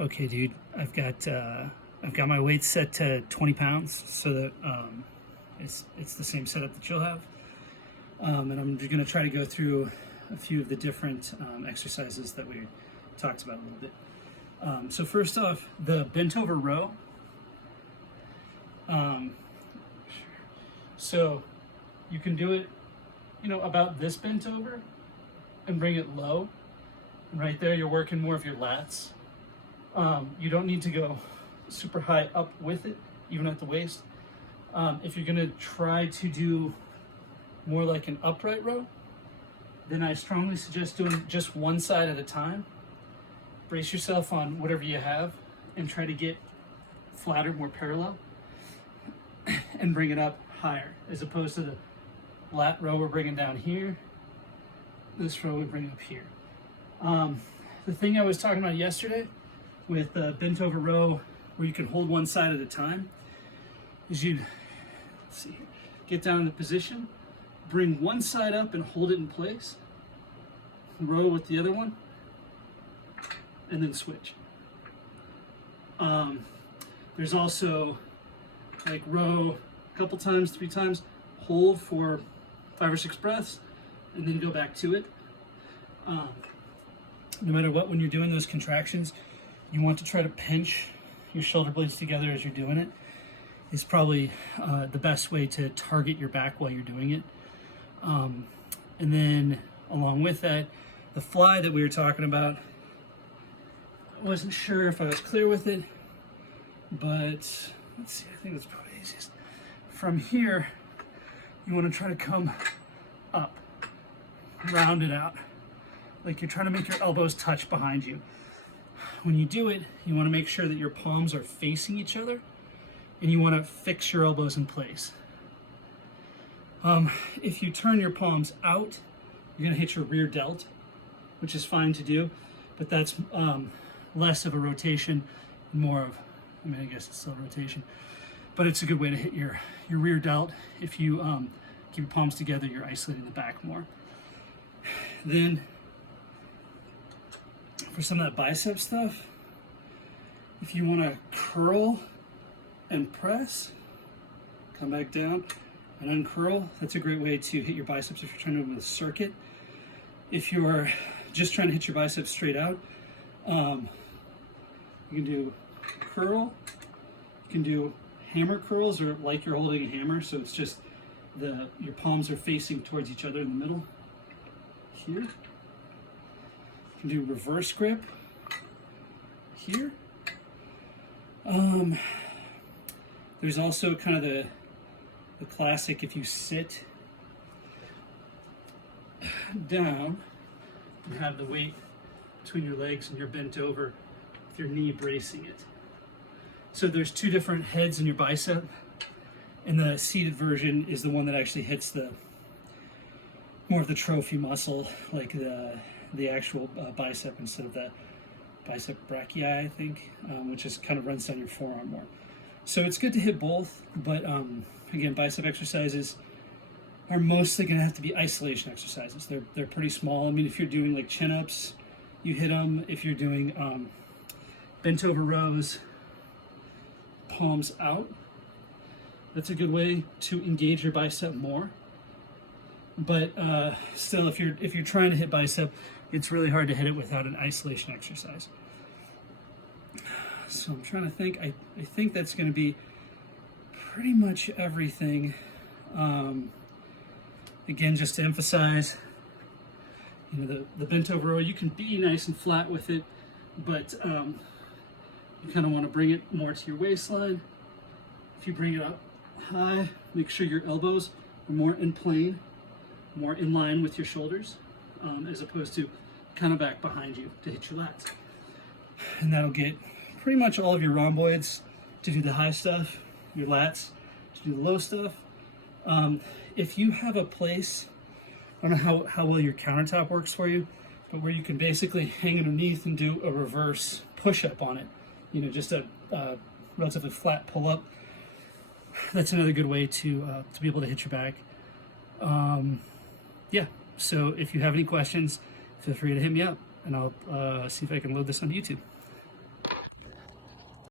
Okay, dude, I've got my weight set to 20 pounds, so that it's the same setup that you'll have. And I'm just gonna try to go through a few of the different exercises that we talked about a little bit. So first off, the bent over row. So you can do it, about this bent over and bring it low. And right there, you're working more of your lats. You don't need to go super high up with it, even at the waist. If you're gonna try to do more like an upright row, then I strongly suggest doing just one side at a time. Brace yourself on whatever you have and try to get flatter, more parallel, and bring it up higher, as opposed to the lat row we're bringing down here. This row we bring up here. The thing I was talking about yesterday with bent over row, where you can hold one side at a time, is you get down in the position, bring one side up and hold it in place, row with the other one, and then switch. There's also like row a couple times, 3 times, hold for 5 or 6 breaths, and then go back to it. No matter what, when you're doing those contractions, you want to try to pinch your shoulder blades together as you're doing it. Is probably the best way to target your back while you're doing it. And then along with that, the fly that we were talking about, I wasn't sure if I was clear with it, but let's see, I think that's probably the easiest. From here, you want to try to come up, round it out, like you're trying to make your elbows touch behind you. When you do it, you want to make sure that your palms are facing each other, and you want to fix your elbows in place. If you turn your palms out, you're going to hit your rear delt, which is fine to do, but that's less of a rotation, more of, I guess it's still a rotation, but it's a good way to hit your rear delt. If you keep your palms together, you're isolating the back more. Then, for some of that bicep stuff, if you want to curl and press, come back down and uncurl, that's a great way to hit your biceps if you're trying to move a circuit. If you're just trying to hit your biceps straight out, you can do curl, you can do hammer curls, or like you're holding a hammer, so it's just your palms are facing towards each other in the middle here. You can do reverse grip here. There's also kind of the classic, if you sit down and have the weight between your legs and you're bent over with your knee bracing it. So there's 2 different heads in your bicep, and the seated version is the one that actually hits more of the trophy muscle, like the actual bicep, instead of the bicep brachii, I think, which just kind of runs down your forearm more. So it's good to hit both, but again, bicep exercises are mostly going to have to be isolation exercises. They're pretty small. I mean, if you're doing like chin-ups, you hit them. If you're doing bent over rows, palms out, that's a good way to engage your bicep more. But still, if you're trying to hit bicep, it's really hard to hit it without an isolation exercise. So I'm trying to think. I think that's going to be pretty much everything. Again, just to emphasize, the bent over row, you can be nice and flat with it, but you kind of want to bring it more to your waistline. If you bring it up high, make sure your elbows are more in plane, more in line with your shoulders, as opposed to kind of back behind you to hit your lats. And that'll get pretty much all of your rhomboids to do the high stuff, your lats to do the low stuff. If you have a place, I don't know how well your countertop works for you, but where you can basically hang underneath and do a reverse push-up on it, just a relatively flat pull-up, that's another good way to be able to hit your back. Yeah, so if you have any questions, feel free to hit me up, and I'll see if I can load this on YouTube.